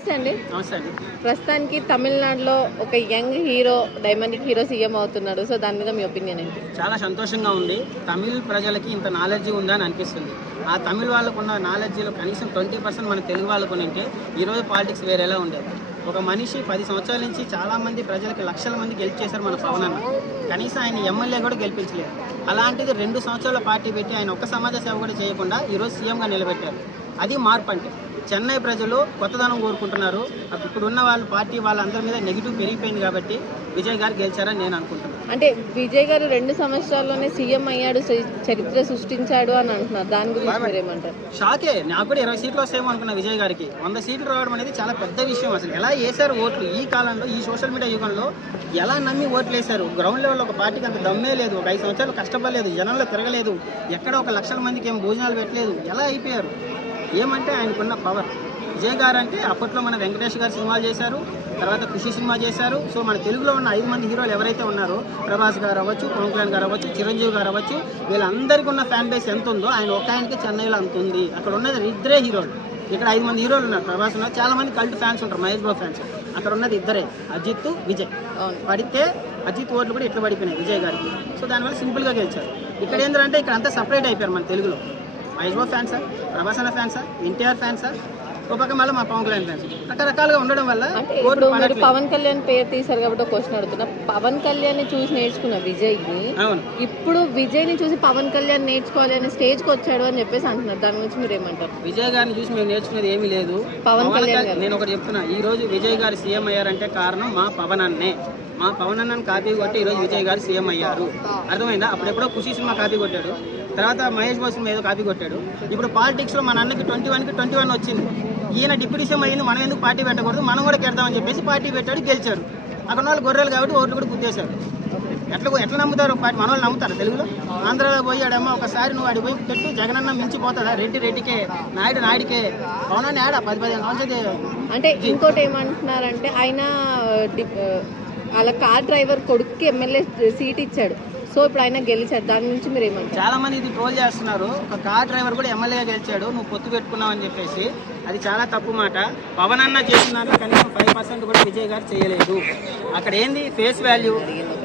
నమస్తే అండి. ప్రస్తుతానికి తమిళనాడులో ఒక young hero diamond hero CM అవుతున్నాడు. సో దాని మీద మీ ఒపీనియన్ ఏంటి? చాలా సంతోషంగా ఉంది. తమిళ ప్రజలకి ఇంత నాలెడ్జ్ ఉందా అని అనిపిస్తుంది. ఆ తమిళ వాళ్ళకు ఉన్న నాలెడ్జ్లో కనీసం 20% మన తెలుగు వాళ్ళకు ఉంటే ఈరోజు పాలిటిక్స్ వేరేలా ఉండేది. ఒక మనిషి 10 సంవత్సరాల నుంచి చాలామంది ప్రజలకి లక్షల మంది గెలిపి చేశారు మన పవన్ అన్న. కనీసం ఆయన ఎమ్మెల్యే కూడా గెలిపించలేదు. అలాంటిది 2 సంవత్సరాల పార్టీ పెట్టి ఆయన ఒక్క సమాజ సేవ కూడా చేయకుండా ఈరోజు సీఎంగా నిలబెట్టారు. అది మార్పు అంటే. చెన్నై ప్రజలు కొత్తదనం కోరుకుంటున్నారు. ఇప్పుడున్న వాళ్ళ పార్టీ వాళ్ళందరి మీద నెగిటివ్ పెరిగిపోయింది కాబట్టి విజయ్ గారు గెలిచారని నేను అనుకుంటున్నాను. అంటే విజయ్ గారు 2 సంవత్సరాల్లోనే సీఎం అయ్యాడు, చరిత్ర సృష్టించాడు అని అంటున్నారు. దాని గురించి మీరు ఏమంటారు? షాకే. నాకు కూడా 20 సీట్లు వస్తాయేమో అనుకున్నా. విజయ్ గారికి 100 సీట్లు రావడం అనేది చాలా పెద్ద విషయం. అసలు ఎలా వేశారు ఓట్లు ఈ కాలంలో, ఈ సోషల్ మీడియా యుగంలో ఎలా నమ్మి ఓట్లు వేశారు. గ్రౌండ్ లెవెల్లో ఒక పార్టీకి అంత దమ్మే లేదు. ఒక 5 సంవత్సరాలు కష్టపడలేదు, జనంలో తిరగలేదు, ఎక్కడ ఒక లక్షల మందికి ఏం భోజనాలు పెట్టలేదు. ఎలా అయిపోయారు? ఏమంటే ఆయనకున్న పవర్. విజయ్ గారు అంటే అప్పట్లో మన వెంకటేష్ గారు సినిమాలు చేశారు, తర్వాత ఖుషి సినిమా చేశారు. సో మన తెలుగులో ఉన్న 5 మంది హీరోలు ఎవరైతే ఉన్నారో, ప్రభాస్ గారు అవ్వచ్చు, పవన్ కళ్యాణ్ గారు అవ్వచ్చు, చిరంజీవి గారు అవ్వచ్చు, వీళ్ళందరికీ ఉన్న ఫ్యాన్ బేస్ ఎంత ఉందో ఆయన ఒక ఆయనకి చెన్నైలో అంత ఉంది. అక్కడ ఉన్నది 2 హీరోలు, ఇక్కడ 5 మంది హీరోలు ఉన్నారు. ప్రభాస్ ఉన్నారు, చాలా మంది కల్ట్ ఫ్యాన్స్ ఉంటారు, మహేష్ బాబు ఫ్యాన్స్. అక్కడ ఉన్నది 2 అజిత్, విజయ్. పడితే అజిత్ ఓట్లు కూడా ఇట్లా పడిపోయినాయి విజయ్ గారికి. సో దానివల్ల సింపుల్గా గెలిచారు. ఇక్కడ ఏంటంటే ఇక్కడ అంతా సపరేట్ అయిపోయారు మన తెలుగులో. మహేష్ బాబు ఫ్యాన్సా, ప్రభాస్ అన్న ఫ్యాన్సా, ఎన్టీఆర్ ఫ్యాన్సా, ఒక పక్క మళ్ళీ మా పవన్ కళ్యాణ్ ఫ్యాన్స్. రకరకాలుగా ఉండడం వల్ల మీరు పవన్ కళ్యాణ్ పేరు తీశారు కాబట్టి ఒక క్వశ్చన్ అడుగుతున్నా. పవన్ కళ్యాణ్ ని చూసి నేర్చుకున్న విజయ్ ని ఇప్పుడు విజయ్ ని చూసి పవన్ కళ్యాణ్ నేర్చుకోవాలి అనే స్టేజ్ కి వచ్చాడు అని చెప్పేసి అంటున్నారు. దాని గురించి మీరు ఏమంటారు? విజయ్ గారిని చూసి మేము నేర్చుకునేది ఏమీ లేదు. పవన్ కళ్యాణ్ నేను ఒకటి చెప్తున్నా, ఈ రోజు విజయ్ గారు సీఎం అయ్యారంటే కారణం మా పవన్ అన్నే. మా పవన్ అన్నని కాపీ కొట్టి ఈరోజు విజయ్ గారు సీఎం అయ్యారు. అర్థమైందా? అప్పుడెప్పుడో ఖుషి సినిమా కాపీ కొట్టాడు, తర్వాత మహేష్ బాబు సినిమా ఏదో కాపీ కొట్టాడు. ఇప్పుడు పాలిటిక్స్లో మన అన్నకి 21కి 21 వచ్చింది. ఈయన డిప్యూటీ సీఎం అయ్యింది, మనం ఎందుకు పార్టీ పెట్టకూడదు, మనం కూడా పెడదామని చెప్పేసి పార్టీ పెట్టాడు, గెలిచారు. అక్కడ వాళ్ళు గొర్రెలు కాబట్టి ఓట్లు కూడా గుద్దేశారు. ఎట్లా నమ్ముతారు పార్టీ? మన వాళ్ళు నమ్ముతారు తెలుగులో? ఆంధ్రాలో పోయి ఆడమ్మ ఒకసారి నువ్వు ఆడి పోయి పెట్టు, జగనన్న మించిపోతుందా? రెడ్డికే, నాయుడికే, పవనాన్ని ఆడ 10-15 సంవత్సరాలు. అంటే ఇంకోటి ఏమంటున్నారంటే ఆయన అలా కార్ డ్రైవర్ కొడుక్కి ఎమ్మెల్యే సీట్ ఇచ్చాడు. సో ఇప్పుడు ఆయన గెలిచాడు. దాని నుంచి మీరు ఏమంటారు? చాలా మంది ఇది ట్రోల్ చేస్తున్నారు. ఒక కార్ డ్రైవర్ కూడా ఎమ్మెల్యేగా గెలిచాడు, నువ్వు పొత్తు పెట్టుకున్నావు అని చెప్పేసి. అది చాలా తప్పు మాట. పవన్ అన్న చేస్తున్నారు, కనీసం 5% కూడా విజయ్ గారు చేయలేదు. అక్కడ ఏంది ఫేస్ వాల్యూ?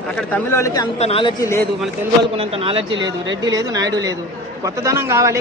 అక్కడ తమిళ వాళ్ళకి అంత నాలెడ్జీ లేదు, మన తెలుగు వాళ్ళకు అంత నాలెడ్జీ లేదు. రెడ్డి లేదు, నాయుడు లేదు. కొత్తదనం కావాలి.